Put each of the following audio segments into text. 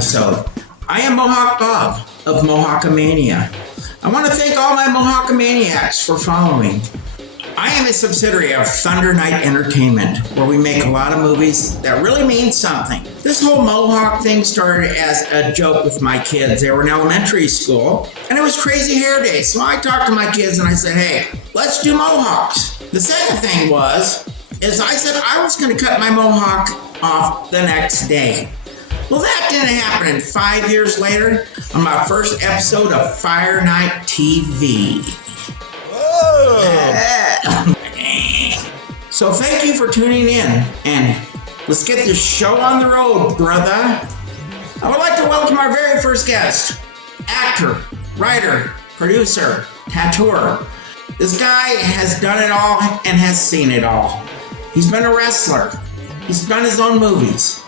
episode. I am Mohawk Bob of Mohawkamania. I want to thank all my Mohawkamaniacs for following. I am a subsidiary of Thunder Night Entertainment, where we make a lot of movies that really mean something. This whole Mohawk thing started as a joke with my kids. They were in elementary school, and it was crazy hair day. So I talked to my kids and I said, hey, let's do Mohawks. The second thing is I said I was going to cut my Mohawk off the next day. Well, that didn't happen, and 5 years later, on my first episode of FireKnight TV. So thank you for tuning in, and let's get this show on the road, brother. I would like to welcome our very first guest, actor, writer, producer, tattooer. This guy has done it all and has seen it all. He's been a wrestler. He's done his own movies.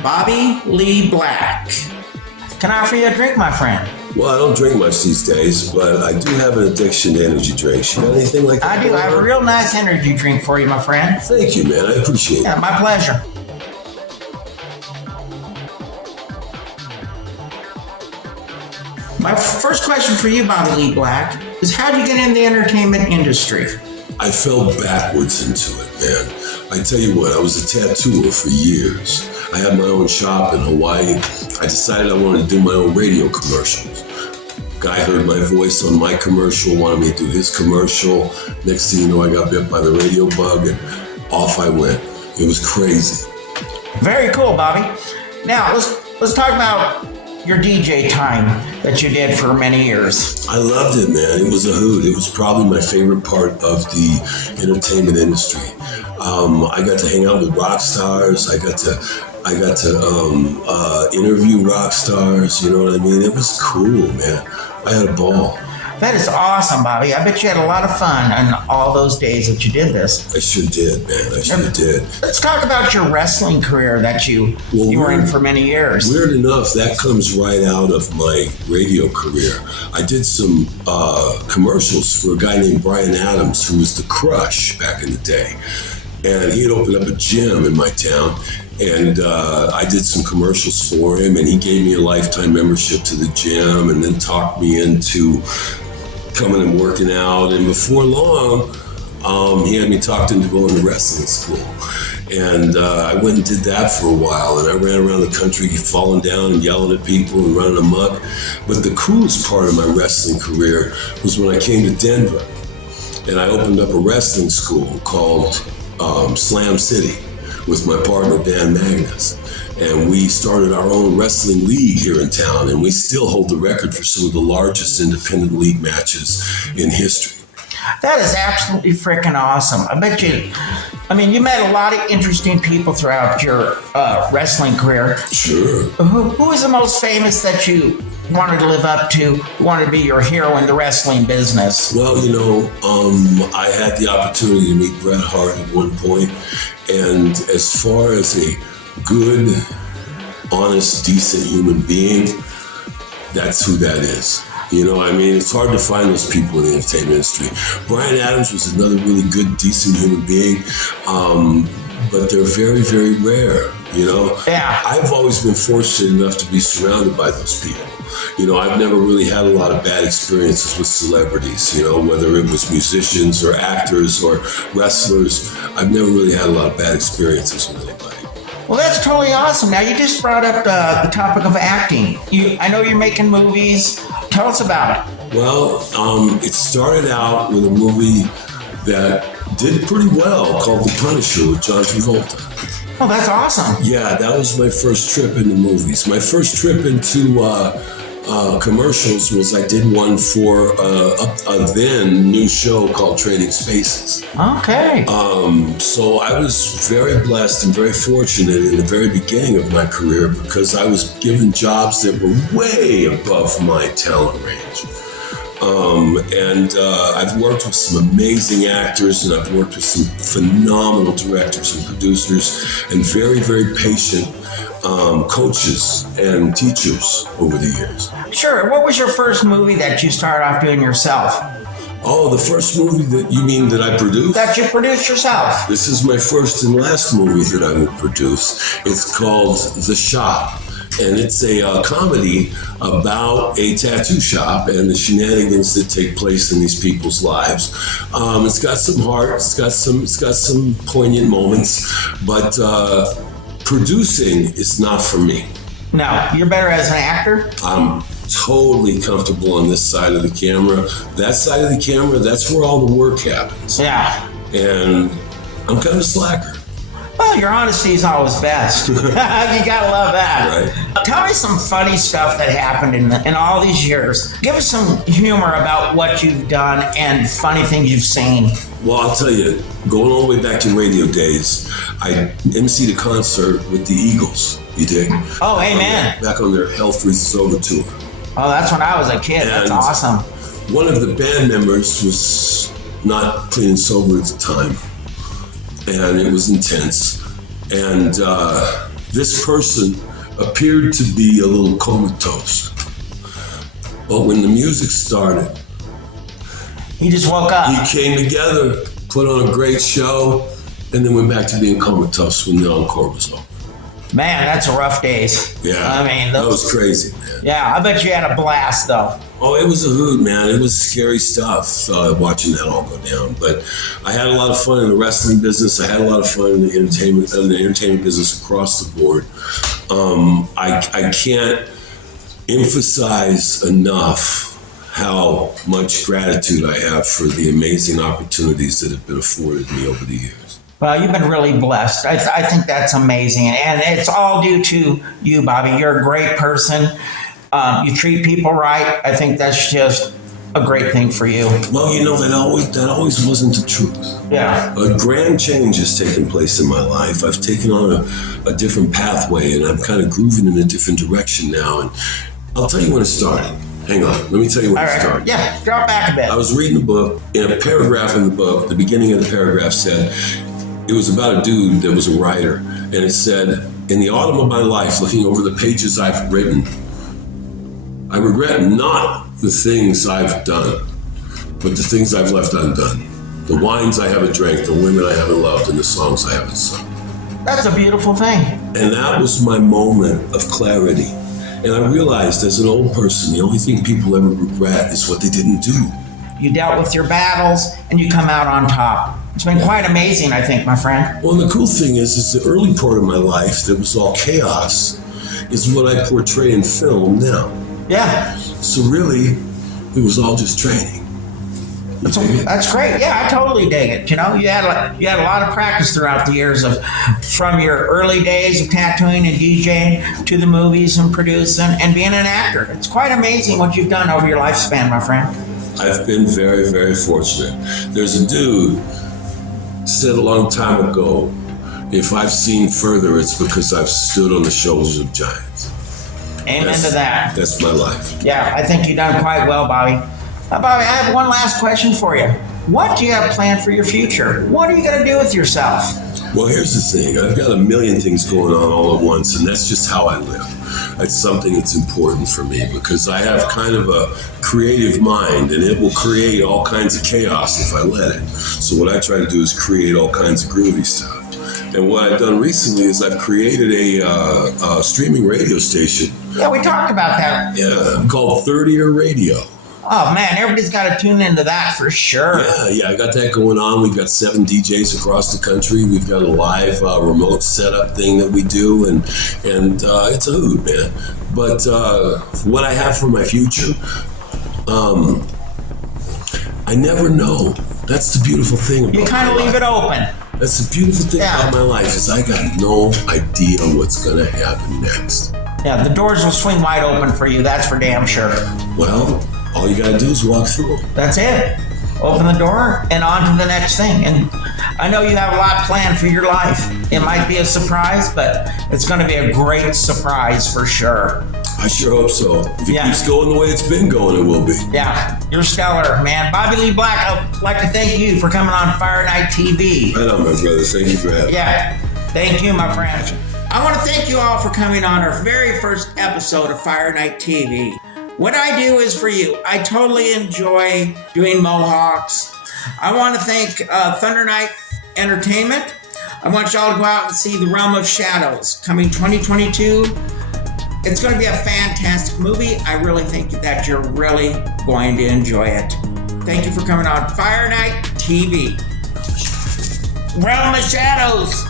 Bobby Lee Black. Can I offer you a drink, my friend? Well, I don't drink much these days, but I do have an addiction to energy drinks. You got anything like that? I do. I have a real nice energy drink for you, my friend. Thank you, man. I appreciate it. Yeah, my pleasure. My first question for you, Bobby Lee Black, is how did you get in the entertainment industry? I fell backwards into it, man. I tell you what, I was a tattooer for years. I had my own shop in Hawaii. I decided I wanted to do my own radio commercials. Guy heard my voice on my commercial, wanted me to do his commercial. Next thing you know, I got bit by the radio bug and off I went. It was crazy. Very cool, Bobby. Now, let's talk about your DJ time that you did for many years. I loved it, man. It was a hoot. It was probably my favorite part of the entertainment industry. I got to hang out with rock stars. I got to interview rock stars. You know what I mean? It was cool, man. I had a ball. That is awesome, Bobby. I bet you had a lot of fun in all those days that you did this. I sure did, man. I sure did. Let's talk about your wrestling career that you were in for many years. Weird enough, that comes right out of my radio career. I did some commercials for a guy named Brian Adams, who was the Crush back in the day. And he had opened up a gym in my town. And I did some commercials for him, and he gave me a lifetime membership to the gym and then talked me into coming and working out. And before long, he had me talked into going to wrestling school. And I went and did that for a while, and I ran around the country falling down and yelling at people and running amok. But the coolest part of my wrestling career was when I came to Denver, and I opened up a wrestling school called Slam City with my partner Dan Magnus, and we started our own wrestling league here in town, and we still hold the record for some of the largest independent league matches in history. That is absolutely freaking awesome. I bet you, you met a lot of interesting people throughout your wrestling career. Sure. Who was the most famous that you wanted to live up to, who wanted to be your hero in the wrestling business? Well, I had the opportunity to meet Bret Hart at one point, and as far as a good, honest, decent human being, that's who that is. It's hard to find those people in the entertainment industry. Brian Adams was another really good, decent human being, but they're very, very rare, Yeah. I've always been fortunate enough to be surrounded by those people. I've never really had a lot of bad experiences with celebrities, whether it was musicians or actors or wrestlers. I've never really had a lot of bad experiences with anybody. Well, that's totally awesome. Now, you just brought up the topic of acting. I know you're making movies. Tell us about it. Well, it started out with a movie that did pretty well called The Punisher with John Travolta. Oh, that's awesome. Yeah, that was my first trip into movies. My first trip into commercials was I did one for a then new show called Trading Spaces. Okay. So I was very blessed and very fortunate in the very beginning of my career because I was given jobs that were way above my talent range. I've worked with some amazing actors, and I've worked with some phenomenal directors and producers and very, very patient coaches and teachers over the years. Sure. What was your first movie that you started off doing yourself? Oh, the first movie that you mean that I produced? That you produced yourself. This is my first and last movie that I will produce. It's called The Shop. and it's a comedy about a tattoo shop and the shenanigans that take place in these people's lives. It's got some heart, it's got some poignant moments, but producing is not for me. No, you're better as an actor? I'm totally comfortable on this side of the camera. That side of the camera, that's where all the work happens. Yeah. And I'm kind of a slacker. Well, your honesty is always best. You gotta love that. Right. Tell me some funny stuff that happened in all these years. Give us some humor about what you've done and funny things you've seen. Well, I'll tell you, going all the way back to radio days, I emceed a concert with the Eagles. You dig? Oh, amen. Back on their Hell Freezes Over tour. Oh, that's when I was a kid. That's awesome. One of the band members was not clean and sober at the time, and it was intense. And this person appeared to be a little comatose. But when the music started, he just woke up. He came together, put on a great show, and then went back to being comatose when the encore was over. Man, that's rough days. Yeah, I mean, that was crazy, man. Yeah, I bet you had a blast, though. Oh, it was a hoot, man. It was scary stuff watching that all go down. But I had a lot of fun in the wrestling business. I had a lot of fun in the entertainment business across the board. I can't emphasize enough how much gratitude I have for the amazing opportunities that have been afforded me over the years. Well, you've been really blessed. I think that's amazing. And it's all due to you, Bobby. You're a great person. You treat people right. I think that's just a great thing for you. Well, you know, that always wasn't the truth. Yeah. A grand change has taken place in my life. I've taken on a different pathway, and I'm kind of grooving in a different direction now. And I'll tell you when it started. Hang on. Let me tell you when it started. Yeah, drop back a bit. I was reading a book. In a paragraph in the book, the beginning of the paragraph said, it was about a dude that was a writer. And it said, in the autumn of my life, looking over the pages I've written, I regret not the things I've done, but the things I've left undone. The wines I haven't drank, the women I haven't loved, and the songs I haven't sung. That's a beautiful thing. And that was my moment of clarity. And I realized as an old person, the only thing people ever regret is what they didn't do. You dealt with your battles, and you come out on top. It's been quite amazing, I think, my friend. Well, and the cool thing is the early part of my life that was all chaos is what I portray in film now. Yeah. So really, it was all just training. That's great. Yeah, I totally dig it. You know, you had a lot of practice throughout the years from your early days of tattooing and DJing to the movies and producing and being an actor. It's quite amazing what you've done over your lifespan, my friend. I've been very, very fortunate. There's a dude said a long time ago, if I've seen further, it's because I've stood on the shoulders of giants. Amen to that. That's my life. Yeah, I think you've done quite well, Bobby. Bobby, I have one last question for you. What do you have planned for your future? What are you going to do with yourself? Well, here's the thing. I've got a million things going on all at once, and that's just how I live. It's something that's important for me because I have kind of a creative mind, and it will create all kinds of chaos if I let it. So what I try to do is create all kinds of groovy stuff. And what I've done recently is I've created a streaming radio station. Yeah, we talked about that. Yeah, called 30-Year Radio. Oh, man, everybody's got to tune into that for sure. Yeah, I got that going on. We've got 7 DJs across the country. We've got a live remote setup thing that we do, and it's a hoot, man. But what I have for my future, I never know. That's the beautiful thing about you kind of leave it open. That's the beautiful thing about my life is I got no idea what's going to happen next. Yeah, the doors will swing wide open for you. That's for damn sure. Well, all you got to do is walk through them. That's it. Open the door and on to the next thing. And I know you have a lot planned for your life. It might be a surprise, but it's going to be a great surprise for sure. I sure hope so. If it keeps going the way it's been going, it will be. Yeah, you're stellar, man. Bobby Lee Black, I'd like to thank you for coming on FireKnight TV. Right on, my brother. Thank you for having me. Yeah, thank you, my friend. I want to thank you all for coming on our very first episode of FireKnight TV. What I do is for you. I totally enjoy doing Mohawks. I want to thank Thunder Night Entertainment. I want y'all to go out and see The Realm of Shadows coming 2022. It's going to be a fantastic movie. I really think that you're really going to enjoy it. Thank you for coming on FireKnight TV. Realm of Shadows.